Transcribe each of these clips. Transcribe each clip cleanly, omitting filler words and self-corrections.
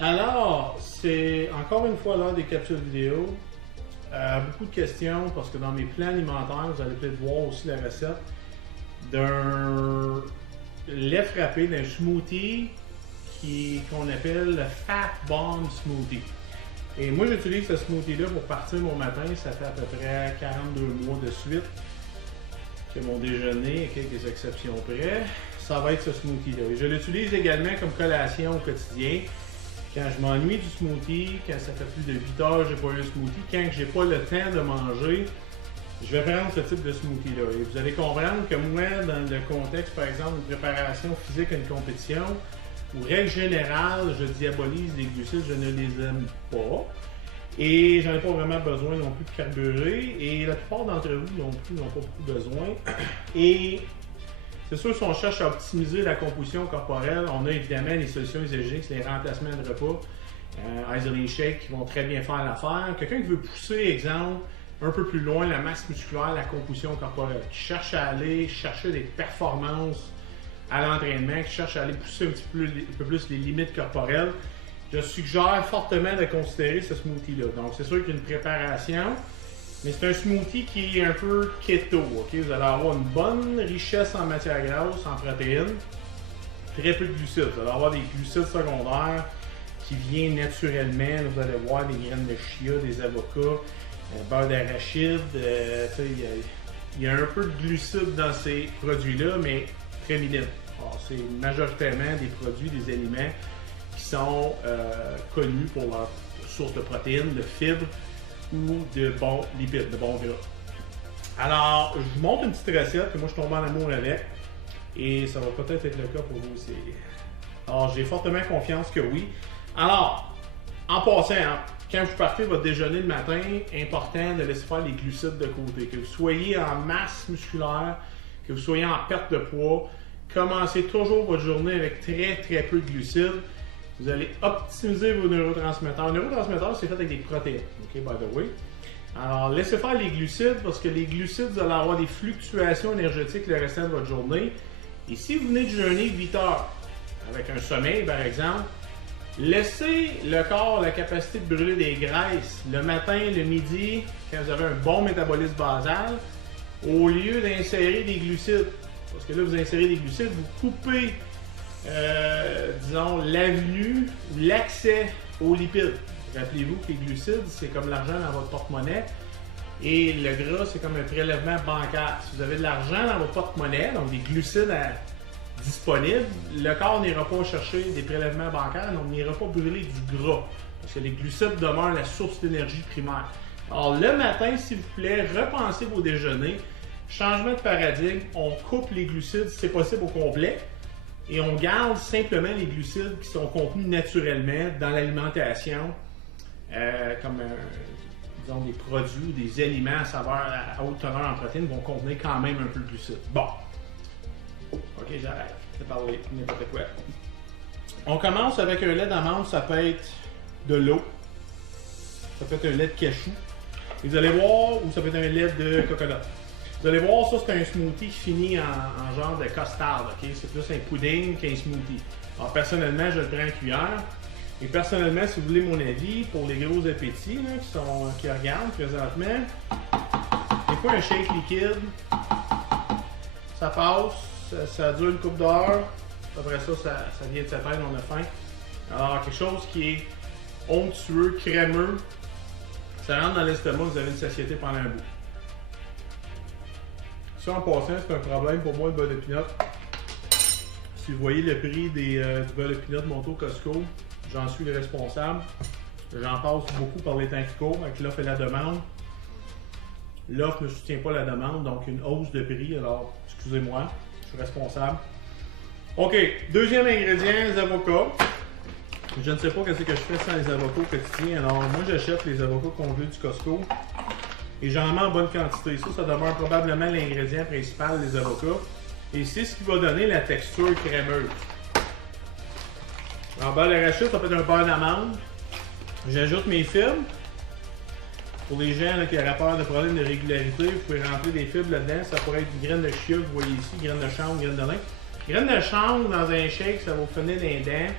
Alors, c'est encore une fois l'heure des capsules vidéo. Beaucoup de questions parce que dans mes plans alimentaires, vous allez peut-être voir aussi la recette d'un lait frappé, d'un smoothie qu'on appelle le Fat Bomb Smoothie. Et moi, j'utilise ce smoothie-là pour partir mon matin. Ça fait à peu près 42 mois de suite que mon déjeuner, à quelques exceptions près, ça va être ce smoothie-là. Et je l'utilise également comme collation au quotidien. Quand je m'ennuie du smoothie, quand ça fait plus de 8 heures que je n'ai pas eu un smoothie, quand je n'ai pas le temps de manger, je vais prendre ce type de smoothie-là. Et vous allez comprendre que moi, dans le contexte, par exemple, d'une préparation physique à une compétition, ou règle générale, je diabolise les glucides, je ne les aime pas. Et j'en ai pas vraiment besoin non plus de carburer. Et la plupart d'entre vous non plus n'ont pas beaucoup besoin. Et c'est sûr, si on cherche à optimiser la composition corporelle, on a évidemment les solutions isogéniques, les remplacements de repas, Isolate Shake qui vont très bien faire l'affaire. Quelqu'un qui veut pousser, exemple, un peu plus loin la masse musculaire, la composition corporelle, qui cherche à aller chercher des performances à l'entraînement, qui cherche à aller pousser un peu plus les limites corporelles, je suggère fortement de considérer ce smoothie-là. Donc, c'est sûr qu'il y a une préparation, mais c'est un smoothie qui est un peu keto. Okay? Vous allez avoir une bonne richesse en matière grasse, en protéines, très peu de glucides. Vous allez avoir des glucides secondaires qui viennent naturellement. Vous allez voir des graines de chia, des avocats, beurre d'arachide. Il y a un peu de glucides dans ces produits-là, mais très minime. C'est majoritairement des produits, des aliments qui sont connus pour leur source de protéines, de fibres ou de bons lipides, de bons gras. Alors, je vous montre une petite recette que moi je tombe en amour avec et ça va peut-être être le cas pour vous aussi. Alors, j'ai fortement confiance que oui. Alors, en passant, quand vous partez votre déjeuner le matin, important de laisser faire les glucides de côté. Que vous soyez en masse musculaire, que vous soyez en perte de poids, commencez toujours votre journée avec très peu de glucides. Vous allez optimiser vos neurotransmetteurs. Les neurotransmetteurs, c'est fait avec des protéines, ok, by the way. Alors, laissez faire les glucides parce que les glucides, vous allez avoir des fluctuations énergétiques le restant de votre journée. Et si vous venez de jeûner 8 heures avec un sommeil, par exemple, laissez le corps la capacité de brûler des graisses le matin, le midi, quand vous avez un bon métabolisme basal, au lieu d'insérer des glucides. Parce que là, vous insérez des glucides, vous coupez, disons, l'avenue ou l'accès aux lipides. Rappelez-vous que les glucides, c'est comme l'argent dans votre porte-monnaie et le gras, c'est comme un prélèvement bancaire. Si vous avez de l'argent dans votre porte-monnaie, donc des glucides disponibles, le corps n'ira pas chercher des prélèvements bancaires, donc n'ira pas brûler du gras. Parce que les glucides demeurent la source d'énergie primaire. Alors, le matin, s'il vous plaît, repensez vos déjeuners. Changement de paradigme, on coupe les glucides si c'est possible au complet et on garde simplement les glucides qui sont contenus naturellement dans l'alimentation comme disons des produits ou des aliments à saveur à haute teneur en protéines vont contenir quand même un peu de glucides. Bon, ok, j'arrête de parler n'importe quoi. On commence avec un lait d'amande, ça peut être de l'eau, ça peut être un lait de cachou, et vous allez voir, ou ça peut être un lait de coconut. Vous allez voir, ça c'est un smoothie qui finit en genre de custard, ok? C'est plus un pudding qu'un smoothie. Alors personnellement, je le prends en cuillère. Et personnellement, si vous voulez mon avis, pour les gros appétits là, qui regardent présentement, des fois un shake liquide, ça passe, ça dure une couple d'heures. Après ça, ça vient de s'éteindre, on a faim. Alors quelque chose qui est onctueux, crémeux, ça rentre dans l'estomac, vous avez une satiété pendant un bout. Ça, en passant, c'est un problème pour moi, le beurre de pinot. Si vous voyez le prix du beurre de pinot monter au Costco, j'en suis le responsable. J'en passe beaucoup par les temps qui courent, avec l'offre et la demande. L'offre ne soutient pas la demande, donc une hausse de prix, alors excusez-moi, je suis responsable. Ok, deuxième ingrédient, les avocats. Je ne sais pas ce que je fais sans les avocats au quotidien, alors moi j'achète les avocats congelés du Costco. Et j'en mets en bonne quantité. Ça demeure probablement l'ingrédient principal des avocats. Et c'est ce qui va donner la texture crémeuse. En beurre d'arachide, ça peut être un beurre d'amande. J'ajoute mes fibres. Pour les gens là, qui auraient peur de problèmes de régularité, vous pouvez rentrer des fibres là-dedans. Ça pourrait être une graine de chia, vous voyez ici, graine de chanvre, graine de lin. Graine de chanvre dans un shake, ça va vous finir les dents.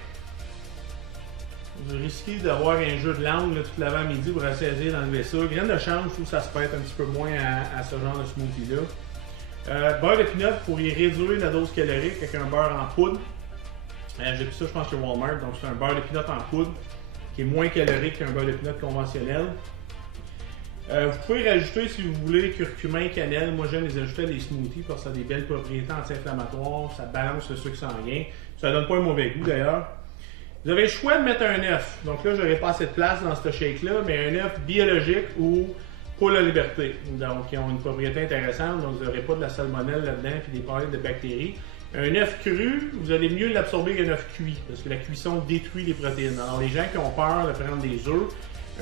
vous risquez d'avoir un jeu de langue là, toute l'avant-midi pour essayer d'enlever ça. Graines de chanvre, je trouve que ça se prête un petit peu moins à ce genre de smoothie-là. Beurre de pinot pour y réduire la dose calorique avec un beurre en poudre. J'ai pris ça, je pense, chez Walmart. Donc, c'est un beurre de pinot en poudre qui est moins calorique qu'un beurre de pinot conventionnel. Vous pouvez rajouter, si vous voulez, curcuma et cannelle. Moi, j'aime les ajouter à des smoothies parce que ça a des belles propriétés anti-inflammatoires. Ça balance le sucre sanguin. Ça donne pas un mauvais goût, d'ailleurs. Vous avez le choix de mettre un œuf. Donc là, j'aurais pas assez de place dans ce shake-là, mais un œuf biologique ou poule à liberté. Donc, ils ont une propriété intéressante. Donc, vous n'aurez pas de la salmonelle là-dedans et des problèmes de bactéries. Un œuf cru, vous allez mieux l'absorber qu'un œuf cuit parce que la cuisson détruit les protéines. Alors, les gens qui ont peur de prendre des œufs,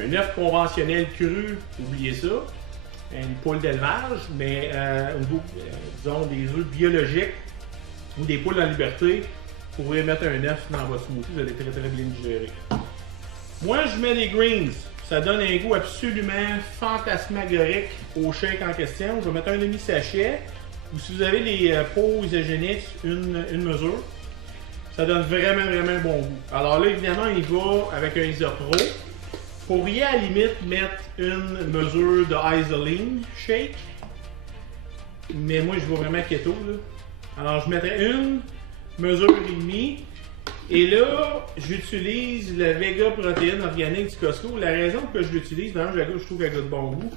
un œuf conventionnel cru, oubliez ça. Une poule d'élevage, mais disons des œufs biologiques ou des poules en liberté, vous pouvez mettre un œuf dans votre smoothie, vous allez très très bien digérer. Moi, je mets des greens. Ça donne un goût absolument fantasmagorique au shake en question. Je vais mettre un demi-sachet. Ou si vous avez les pots isogéniques, une mesure. Ça donne vraiment un bon goût. Alors là, évidemment, il va avec un isopro. Vous pourriez à la limite mettre une mesure de isoline shake. Mais moi, je vais vraiment keto. Là. Alors, je mettrais une mesure et demie. Et là, j'utilise la Vega protéine organique du Costco. La raison pour que je l'utilise, d'ailleurs, je trouve qu'elle a de bon goût.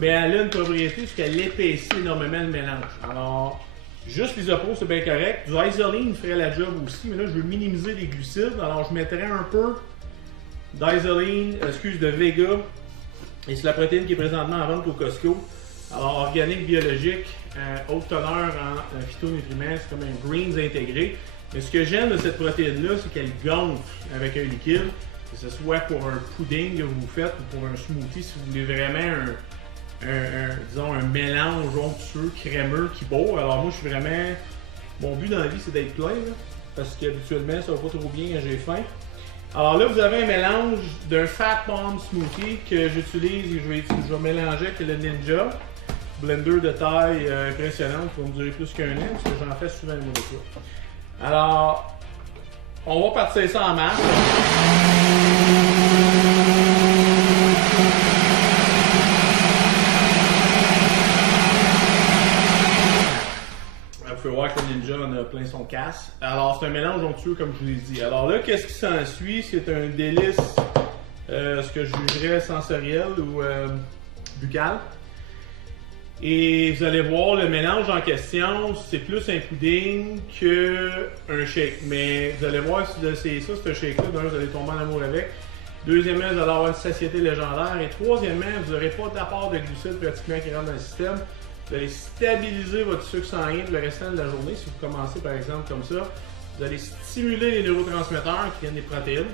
Mais elle a une propriété, c'est qu'elle épaissit énormément le mélange. Alors, juste l'isopro, c'est bien correct. Du isoline ferait la job aussi, mais là, je veux minimiser les glucides. Alors, je mettrais un peu d'isoline, de Vega. Et c'est la protéine qui est présentement en vente au Costco. Alors, organique, biologique, haute teneur en phytonutriments, c'est comme un greens intégré. Mais ce que j'aime de cette protéine-là, c'est qu'elle gonfle avec un liquide. Que ce soit pour un pudding que vous faites ou pour un smoothie, si vous voulez vraiment disons un mélange onctueux, crémeux qui boit. Alors moi, je suis vraiment... Mon but dans la vie, c'est d'être plein, là, parce qu'habituellement, ça va pas trop bien quand j'ai faim. Alors là, vous avez un mélange d'un Fat Bomb Smoothie que j'utilise et je vais mélanger avec le Ninja. Blender de taille impressionnante qui va me durer plus qu'un an, parce que j'en fais souvent moi de ça. Alors, on va partir ça en masse. Vous pouvez voir que le Ninja en a plein son casse. Alors, c'est un mélange onctueux, comme je vous l'ai dit. Alors là, qu'est-ce qui s'ensuit? C'est un délice, ce que je jugerais sensoriel ou buccal. Et vous allez voir, le mélange en question, c'est plus un pudding qu'un shake. Mais vous allez voir, si vous essayez ça, ce shake-là, d'un, vous allez tomber en amour avec. Deuxièmement, vous allez avoir une satiété légendaire. Et troisièmement, vous n'aurez pas d'apport de glucides pratiquement qui rentre dans le système. Vous allez stabiliser votre sucre sanguin pour le restant de la journée. Si vous commencez par exemple comme ça, vous allez stimuler les neurotransmetteurs qui viennent des protéines.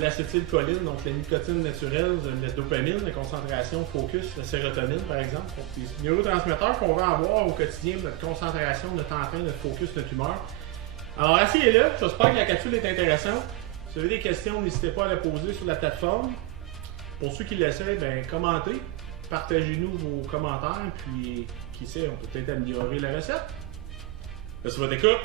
L'acétylcholine, donc la nicotine naturelle, la dopamine, la concentration, focus, la sérotonine par exemple. Donc, les neurotransmetteurs qu'on va avoir au quotidien, notre concentration, notre entrain, notre focus, notre humeur. Alors, essayez-le. J'espère que la capsule est intéressante. Si vous avez des questions, n'hésitez pas à les poser sur la plateforme. Pour ceux qui l'essaient, commentez. Partagez-nous vos commentaires, puis qui sait, on peut peut-être améliorer la recette. Merci de votre écoute.